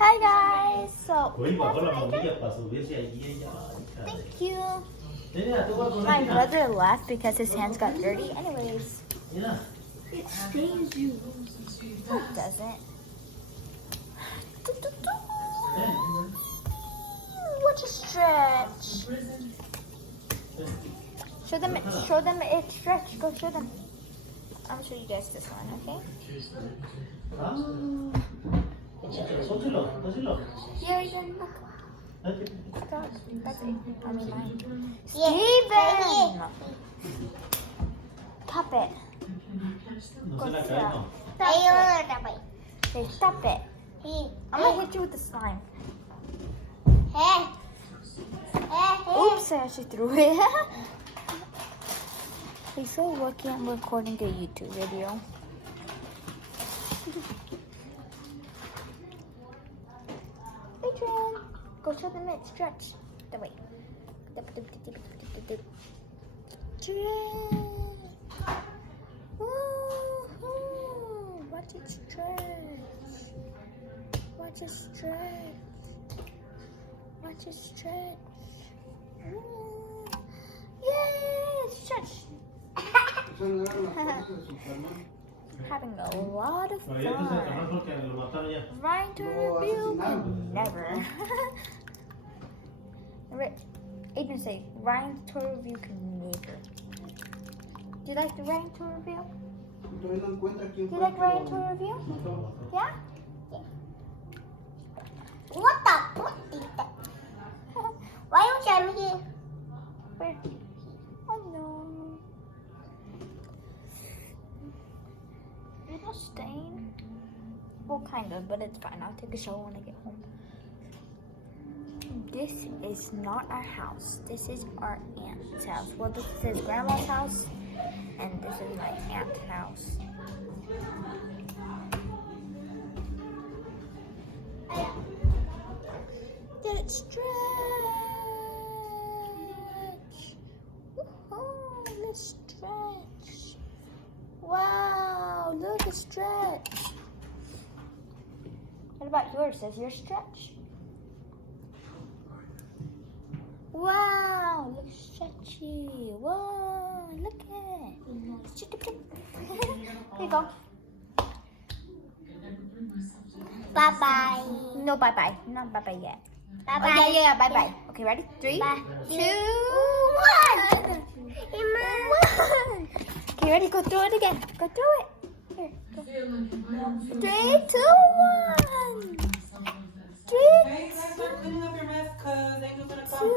Hi guys. So Thank thank you. My brother left because his hands got dirty. Anyways, It stains you. no, it doesn't. What a stretch. Show them it stretch. Go show them. I'll show you guys this one, okay? Here, then look. That's it. I mean mine. Steven! Stop it. Go sit down. Hey, stop it. I'm gonna hit you with the slime. Oops, I actually threw it. Hey, so lucky I'm recording a YouTube video. Adrian, go show them it. Stretch. The way. Woo-hoo. Watch it stretch. Watch it stretch. Watch it stretch. Woo. Yay! Stretch. Having a lot of fun. Ryan to review can never. Adrian say Ryan to review can never. Do you like the Ryan to review? Do you like Ryan to review? Yeah? What the fuck is that? Why don't you have here? Where? Oh no. There's no stain. Well, kind of, but it's fine. I'll take a shower when I get home. This is not our house. This is our aunt's house. Well, this is grandma's house, and this is my aunt's house. Did it stretch? Woohoo! Let's stretch. Wow! Look, a stretch. What about yours? Does yours stretch? Wow! Look stretchy. Whoa! Look at it. Here you go. Bye bye. No, bye bye. Not bye bye yet. Bye Oh, bye. yeah, bye bye. Okay, ready? 3, Bye. 2, 1. 1. Okay, ready? Go throw it again. Go throw it. Here, go. 3, 2, 1. 3, Hey, guys, start cleaning up your mess, cause ain't nobody 2,